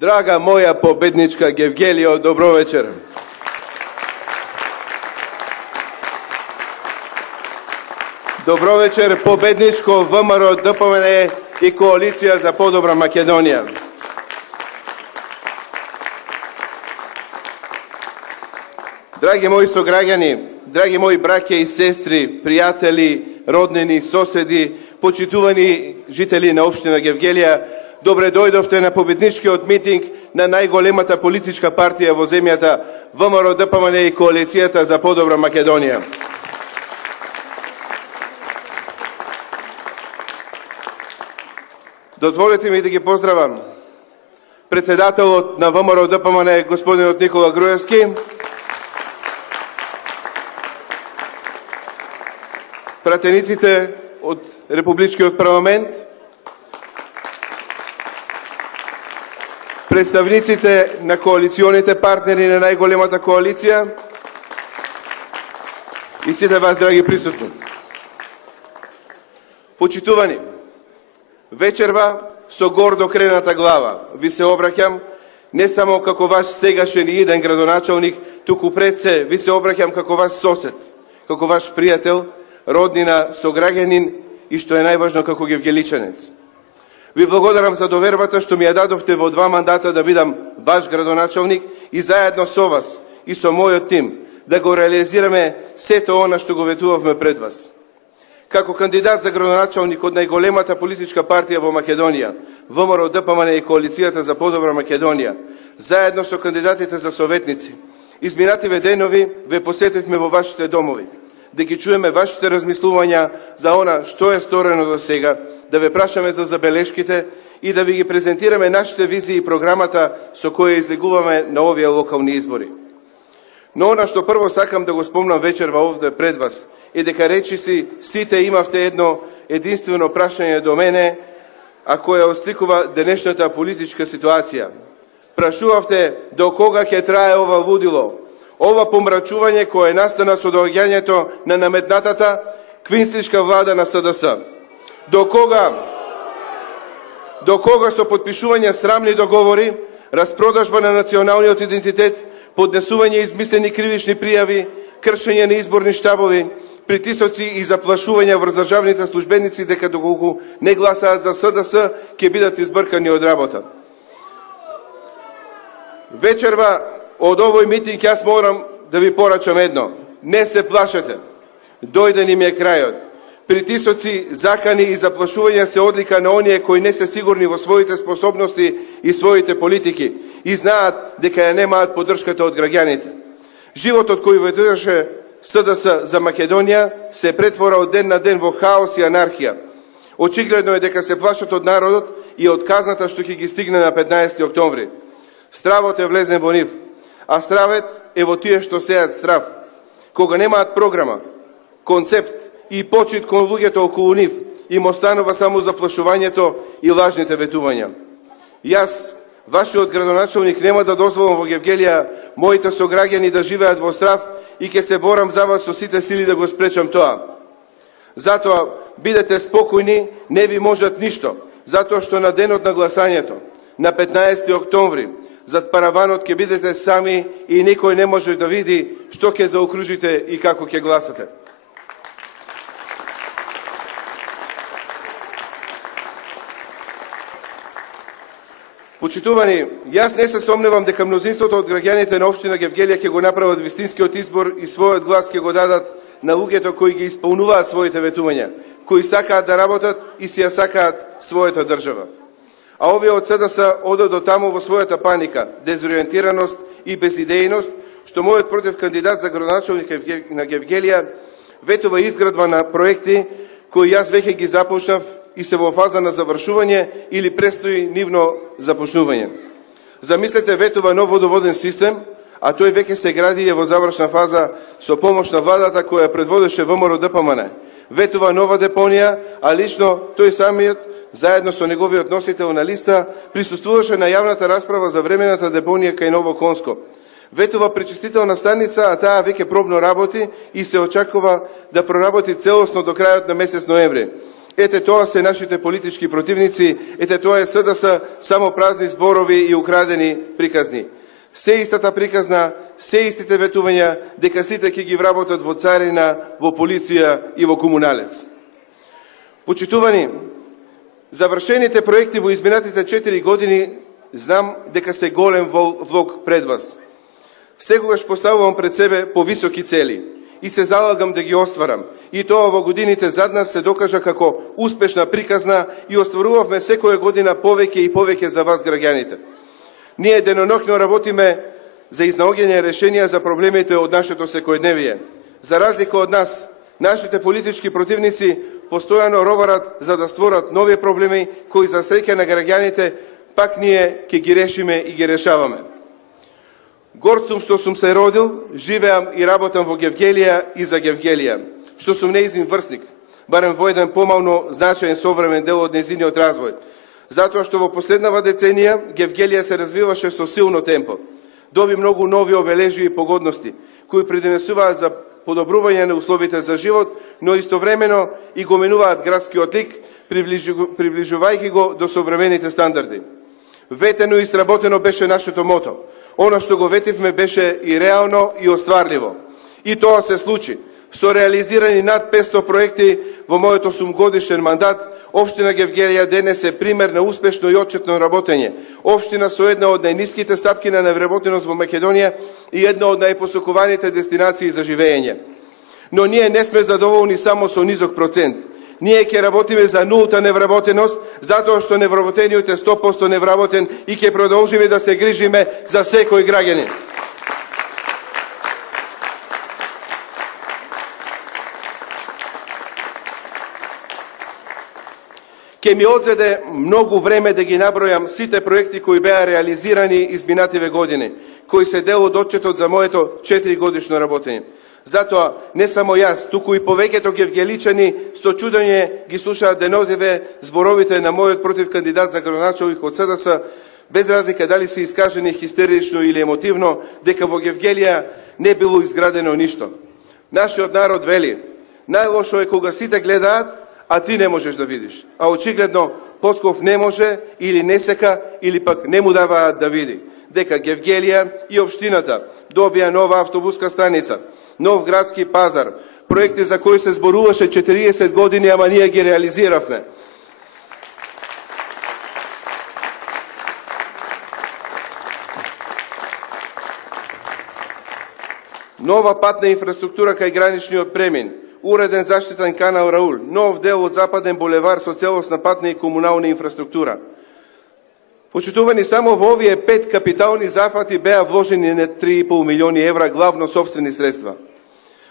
Draga moja pobednička Gevgelio, dobro večer. Dobro večer, pobedničko ВМРО ДПМН i Koalicija za Podobra Makedonija. Dragi moji sograđani, dragi moji braće i sestri, prijatelji, rodnini, soседи, почитувани жители на општина Гевгелија, добре дојдовте на победничкиот митинг на најголемата политичка партија во земјата, ВМРО ДПМН и Коалицијата за Подобра Македонија. Дозволете ми да ги поздравам председателот на ВМРО ДПМН господинот Никола Груевски, пратениците од Републичкиот парламент, представниците на коалиционите партнери на најголемата коалиција и сите вас, драги присутни. Почитувани, вечерва со гордо крената глава ви се обраќам не само како ваш сегашен и иден градоначалник, туку пред се ви се обраќам како ваш сосед, како ваш пријател, роднина, сограѓанин и што е најважно како гевгеличанец. Ви благодарам за довербата што ми ја дадовте во 2 мандата да бидам ваш градоначалник и заедно со вас и со мојот тим да го реализираме сето она што го ветувавме пред вас. Како кандидат за градоначалник од најголемата политичка партија во Македонија, ВМРО ДПМН и Коалицијата за Подобра Македонија, заедно со кандидатите за советници, изминативе денови ве посетивме во вашите домови, да ги чуеме вашите размислувања за она што е сторено до сега, да ве прашаме за забелешките и да ви ги презентираме нашите визии и програмата со која излегуваме на овие локални избори. Но она што прво сакам да го спомнам вечерва овде пред вас е дека речиси сите имавте едно единствено прашање до мене, а која осликува денешната политичка ситуација. Прашувавте до кога ќе трае ова лудило, ова помрачување кое настана со доаѓањето на наметнатата квинслишка влада на СДС. До кога со подпишување срамни договори, распродажба на националниот идентитет, поднесување измислени кривични пријави, кршење на изборни штабови, притисоци и заплашувања врз државните службеници дека доколку не гласаат за СДС ќе бидат избркани од работа. Вечерва од овој митинг јас морам да ви порачам едно. Не се плашете. Дојден им е крајот. Притисоци, закани и заплашувања се одлика на оние кои не се сигурни во своите способности и своите политики и знаат дека ја немаат поддршката од граѓаните. Животот кој ведеше СДС за Македонија се претвора од ден на ден во хаос и анархија. Очигледно е дека се плашат од народот и од казната што ќе ги стигне на 15 октомври. Стравот е влезен во нив, а стравет е во тие што сеат страв. Кога немаат програма, концепт и почит кон луѓето околу нив, им останува само заплашувањето и лажните ветувања. Јас, вашиот градоначалник, нема да дозволам во Гевгелија моите сограѓани да живеат во страв и ќе се борам за вас со сите сили да го спречам тоа. Затоа, бидете спокојни, не ви можат ништо, затоа што на денот на гласањето, на 15 октомври, зад параванот ќе бидете сами и никој не може да види што ќе заокружите и како ќе гласате. Почитувани, јас не се сомневам дека мнозинството од граѓаните на општина Гевгелија ќе го направат вистинскиот избор и својот глас ќе го дадат на луѓето кои ги исполнуваат своите ветувања, кои сакаат да работат и си ја сакаат својата држава. А овие од СДС одат до таму во својата паника, дезориентираност и безидејност, што мојот против кандидат за градоначалник на Гевгелија ветува изградба на проекти кои јас веќе ги започнав и се во фаза на завршување или престои нивно започнување. Замислете, ветува нов водоводен систем, а тој веќе се гради и е во завршна фаза со помош на владата која предводеше ВМРО ДПМН. Ветува нова депонија, а лично тој самиот, заедно со неговиот носител на листа, присуствуваше на јавната расправа за времената депонија кај Ново Конско. Ветува пречистителна станица, а таа веќе пробно работи и се очекува да проработи целосно до крајот на месец ноември. Ете тоа се нашите политички противници, ете тоа е СДС, само празни зборови и украдени приказни. Се истата приказна, се истите ветувања дека сите ќе ги вработат во царина, во полиција и во комуналец. Почитувани, завршените проекти во изминатите 4 години знам дека се голем влог пред вас. Секогаш поставувам пред себе повисоки цели и се залагам да ги остварам. И тоа во годините зад нас се докажа како успешна приказна и остварувавме секоја година повеќе и повеќе за вас граѓаните. Ние деноноќно работиме за изнаоѓање решенија за проблемите од нашето секојдневие. За разлика од нас, нашите политички противници постојано роварат за да створат нови проблеми кои за среќа на граѓаните пак ние ќе ги решиме и ги решаваме. Горд сум што сум се родил, живеам и работам во Гевгелија и за Гевгелија, што сум неизин врсник, барем во еден помално значаен современ дел од неизиниот развој. Затоа што во последнава деценија Гевгелија се развиваше со силно темпо. Доби многу нови обележи и погодности, кои придонесуваат за подобрување на условите за живот, но истовремено и го менуваат градскиот лик, приближувајќи го до современите стандарди. Ветено и сработено беше нашето мото. Оно што го ветивме беше и реално и остварливо. И тоа се случи. Со реализирани над 500 проекти во мојот 8-годишен мандат, Општина Гевгелија денес е пример на успешно и отчетно работење. Општина со една од најниските стапки на невработеност во Македонија и една од најпосокуваните дестинации за живење. Но ние не сме задоволни само со низок процент. Ние ќе работиме за нулта невработеност, затоа што невработениот е 100% невработен и ќе продолжиме да се грижиме за секој граѓанин. Ке ми одзеде многу време да ги набројам сите проекти кои беа реализирани изминативе години, кои се дел од отчетот за моето 4-годишно работење. Затоа, не само јас, туку и повеќето гевгеличани со чудење ги слушаат денодеве зборовите на мојот против кандидат за градоначалник од СДС, без разлика дали се искажени хистерично или емотивно, дека во Гевгелија не било изградено ништо. Нашиот народ вели, најлошо е кога сите гледаат, а ти не можеш да видиш. А очигледно Поцков не може или не сека, или пак не му даваат да види. Дека Гевгелија и општината добија нова автобуска станица, нов градски пазар, проекти за кои се зборуваше 40 години, ама ние ги реализиравме. Нова патна инфраструктура кај граничниот премин, уреден заштитен канал Раул, нов дел од Западен булевар со целосна патна и комунална инфраструктура. Почитувани, само во овие 5 капитални зафати беа вложени на 3,5 милиони евра главно собствени средства.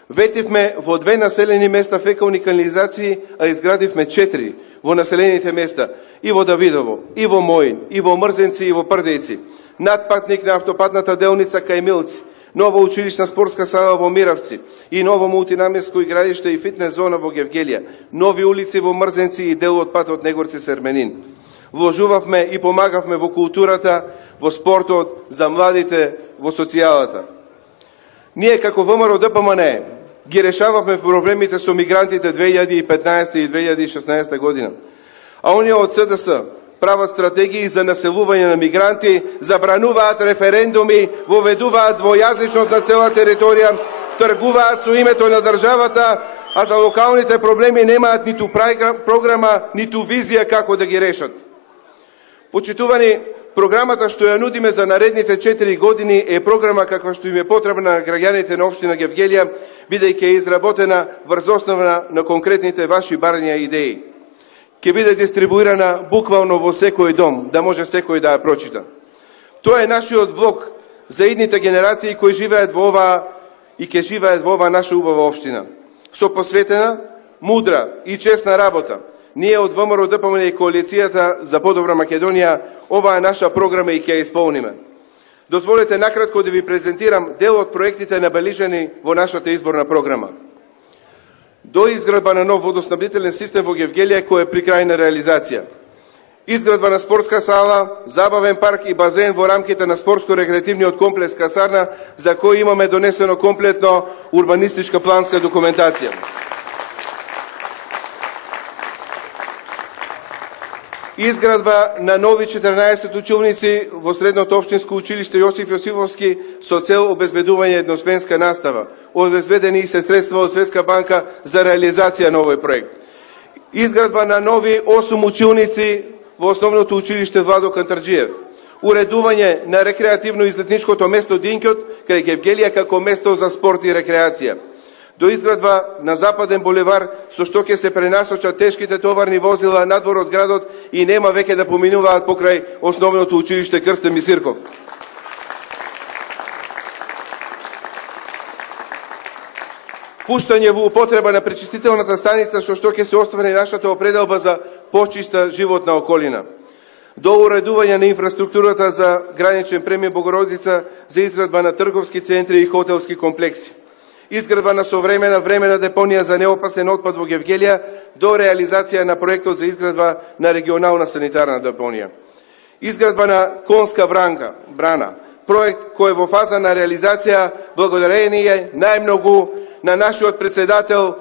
Ветивме во 2 населени места фекални канализации, а изградивме 4 во населените места и во Давидово, и во Моин, и во Мрзенци, и во Прдејци, надпатник на автопатната делница кај Милци, нова училишна спортска сала во Миравци и ново мултинамеско игралиште и фитнес зона во Гевгелија, нови улици во Мрзенци и дел од патот Негорци-Серменин. Вложувавме и помагавме во културата, во спортот, за младите, во социјалата. Ние како ВМРО ДПМН ги решававме проблемите со мигрантите 2015 и 2016 година. А оние од СДС прават стратегии за населување на мигранти, забрануваат референдуми, воведуваат двојазичност на цела територија, тргуваат со името на државата, а за локалните проблеми немаат ниту програма, ниту визија како да ги решат. Почитувани, програмата што ја нудиме за наредните 4 години е програма каква што им е потребна на граѓаните на општина Гевгелија, бидејќи е изработена врз основа на конкретните ваши барања и идеи. Ќе биде дистрибуирана буквално во секој дом, да може секој да ја прочита. Тоа е нашиот влог за идните генерации кои живеат во оваа и ќе живеат во оваа наша убава општина. Со посветена, мудра и честна работа, ние од ВМРО ДПМН и Коалицијата за подобра Македонија оваа наша програма и ќе ја исполниме. Дозволете накратко да ви презентирам дел од проектите набележани во нашата изборна програма. До изградба на нов водоснабдителен систем во Гевгелија кој е при крајна реализација. Изградба на спортска сала, забавен парк и базен во рамките на спортско-рекреативниот комплекс Касарна, за кој имаме донесено комплетно урбанистичка планска документација. изградба на нови 14 училници во Средното општинско училиште Јосиф Јосифовски со цел обезбедување едносменска настава. Обезбедени се средства од Светска банка за реализација на овој проект. Изградба на нови 8 училници во Основното училиште Владо Кантарџиев. Уредување на рекреативно-излетничкото место Динкјот крај Гевгелија како место за спорт и рекреација. До изградба на Западен булевар, со што ќе се пренасочат тешките товарни возила надвор од градот и нема веќе да поминуваат покрај Основното училиште Крстен Мисирков. Пуштање во употреба на пречистителната станица, со што ќе се оствари нашата определба за почиста животна околина. До уредување на инфраструктурата за граничен премиум Богородица за изградба на трговски центри и хотелски комплекси. Изградба на современа времена депонија за неопасен отпад во Гевгелија до реализација на проектот за изградба на регионална санитарна депонија. Изградба на конска брана, проект кој е во фаза на реализација благодарение најмногу на нашиот председател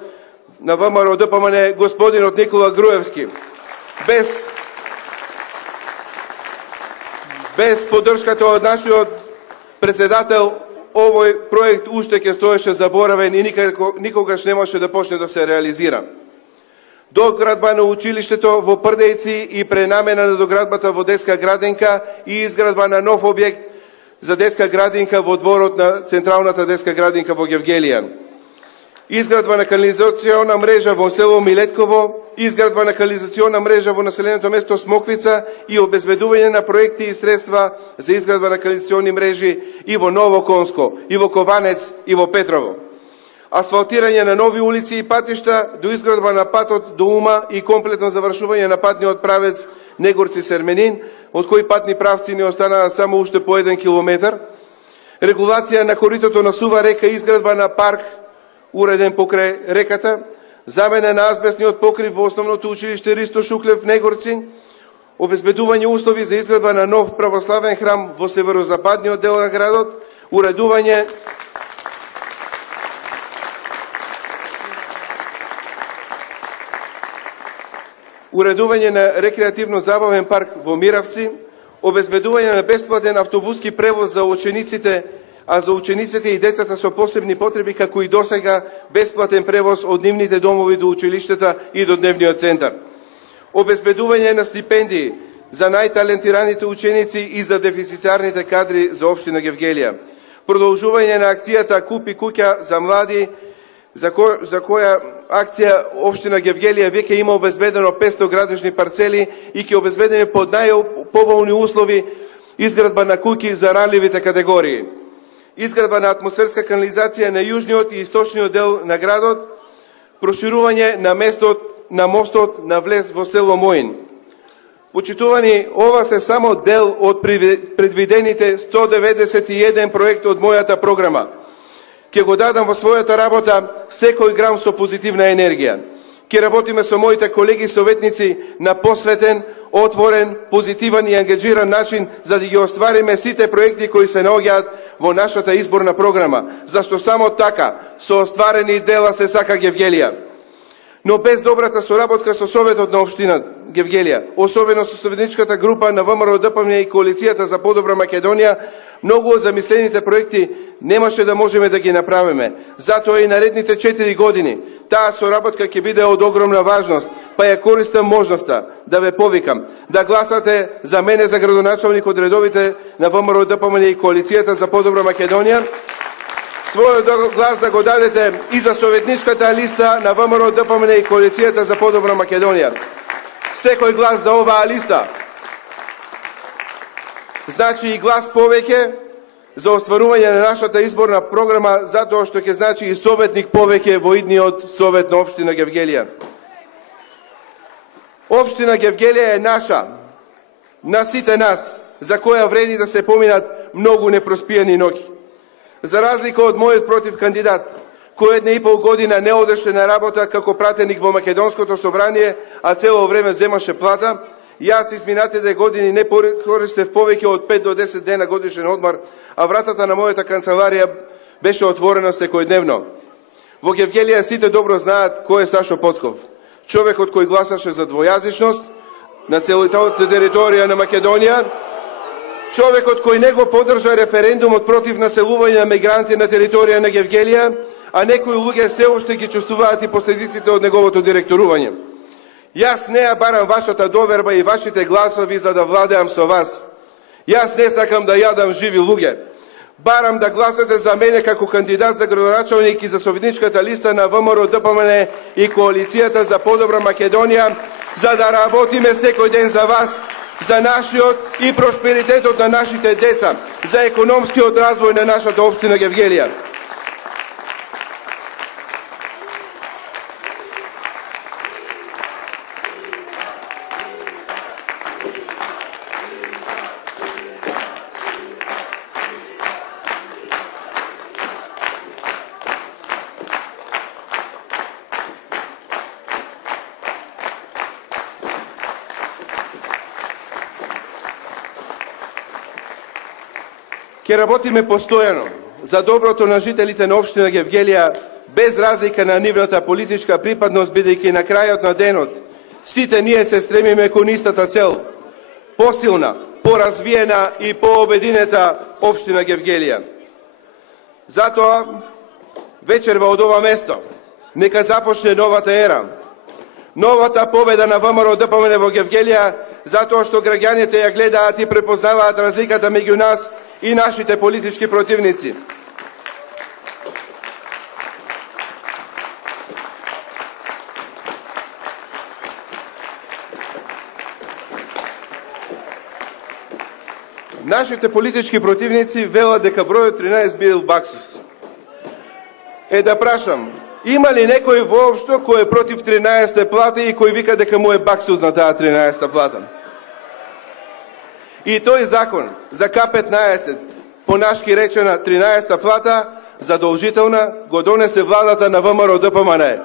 на ВМРО ДПМН господинот Никола Груевски. Без поддршката од нашиот председател, овој проект уште ќе стоеше заборавен и никогаш немаше да почне да се реализира. Доградба на училиштето во Прдејци и пренамена на доградбата во детска градинка и изградба на нов објект за детска градинка во дворот на Централната детска градинка во Гевгелија. Изградба на канализациона мрежа во село Милетково, изградба на канализациона мрежа во населеното место Смоквица и обезбедување на проекти и средства за изградба на канализациони мрежи и во Ново Конско, и во Кованец, и во Петрово. Асфалтирање на нови улици и патишта до изградба на патот до Ума и комплетно завршување на патниот правец Негорци-Серменин, од кои патни правци не останаа само уште по 1 километар. Регулација на коритото на Сува река, изградба на парк уреден покрај реката, замена на азбестниот покрив во Основното училиште Ристо Шуклев Негорци, обезбедување услови за изградба на нов православен храм во северозападниот дел на градот, уредување на рекреативно-забавен парк во Миравци, обезбедување на бесплатен автобуски превоз за учениците, а за учениците и децата со посебни потреби, како и досега бесплатен превоз од нивните домови до училиштата и до дневниот центар. Обезбедување на стипендии за најталентираните ученици и за дефицитарните кадри за општина Гевгелија. Продолжување на акцијата Купи куќа за млади, за која акција општина Гевгелија веќе има обезбедено 500 градежни парцели и ќе обезбедиме под најповолни услови изградба на куќи за ранливите категории. Изградба на атмосферска канализација на јужниот и источниот дел на градот, проширување на на мостот на влез во село Моин. Почитувани, ова се само дел од предвидените 191 проект од мојата програма. Ќе го дадам во својата работа секој грам со позитивна енергија. Ќе работиме со моите колеги советници на посветен, отворен, позитивен и ангажиран начин за да ги оствариме сите проекти кои се наоѓаат во нашата изборна програма, зашто само така со остварени дела се сака Гевгелија. Но без добрата соработка со Советот на општина Гевгелија, особено со советничката група на ВМРО ДПМН и Коалицијата за подобра Македонија, многу од замислените проекти немаше да можеме да ги направиме. Затоа и наредните 4 години таа соработка ќе биде од огромна важност, па ја користам можноста да ве повикам да гласате за мене за градоначалник од редовите на ВМРО ДПМН и Коалицијата за подобра Македонија. Својот глас да го дадете и за советничката листа на ВМРО ДПМН и Коалицијата за подобра Македонија. Секој глас за оваа листа значи и глас повеќе за остварување на нашата изборна програма, затоа што ќе значи и советник повеќе во идниот Совет на општина Гевгелија. Општина Гевгелија е наша, на сите нас, за која вреди да се поминат многу непроспиени ноќи. За разлика од мојот против кандидат, кој 1,5 година не одеше на работа како пратеник во Македонското собрание, а цело време земаше плата, јас изминатите години не користев повеќе од 5 до 10 дена годишен одмор, а вратата на мојата канцеларија беше отворена секојдневно. Во Гевгелија сите добро знаат кој е Сашо Поцков. Човекот кој гласаше за двојазичност, на целата територија на Македонија, човекот кој не го поддржа референдумот против населување на мигранти на територија на Гевгелија, а некои луѓе се уште ги чувствуваат и последиците од неговото директорување. Јас не ја барам вашата доверба и вашите гласови за да владеам со вас. Јас не сакам да јадам живи луѓе. Барам да гласате за мене како кандидат за градоначалник и за советничката листа на ВМРО ДПМН и Коалицијата за подобра Македонија, за да работиме секој ден за вас, за нашиот и просперитетот на нашите деца, за економскиот развој на нашата општина Гевгелија. Ке работиме постојано за доброто на жителите на општина Гевгелија, без разлика на нивната политичка припадност, бидејќи на крајот на денот сите ние се стремиме кон истата цел: посилна, поразвиена и пообединета општина Гевгелија. Затоа, вечерва од ова место, нека започне новата ера, новата победа на ВМРО ДПМН во Гевгелија, затоа што граѓаните ја гледаат и препознаваат разликата меѓу нас и нашите политички противници. Нашите политички противници велат дека бројот 13 бил баксус. Да прашам, има ли некој воопшто кој е против 13 плата и кој вика дека му е баксус на таа 13 плата? И тој закон за К-15, понашки речена 13 плата, задолжителна, го донесе владата на ВМРО ДПМН.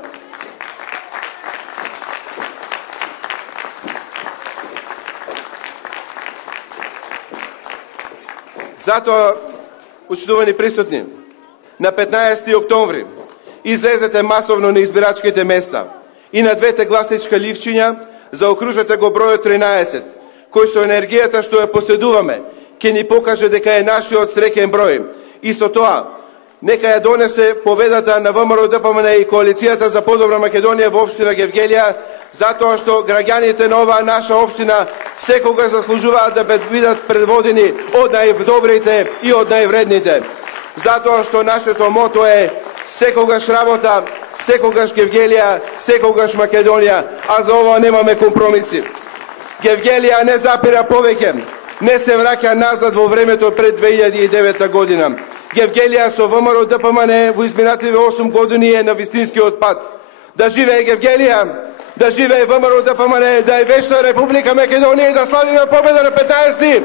Затоа, почитувани присутни, на 15 октомври излезете масовно на избирачките места и на двете гласачка ливчиња заокружете го бројот 13, кој со енергијата што ја поседуваме ќе ни покаже дека е нашиот среќен број. И со тоа, нека ја донесе победата на ВМРО ДПМН и Коалицијата за подобра Македонија во општина Гевгелија, затоа што граѓаните на оваа наша општина секогаш заслужуваат да бидат предводени од најдобрите и од највредните. Затоа што нашето мото е секогаш работа, секогаш Гевгелија, секогаш Македонија, а за ова немаме компромиси. Гевгелија не запира повеќе, не се враќа назад во времето пред 2009 година. Гевгелија со ВМРО ДПМН во изминативе 8 години е на вистинскиот пат. Да живее Гевгелија, да живее ВМРО ДПМН, да е вечна Република Македонија и да славиме победа на 15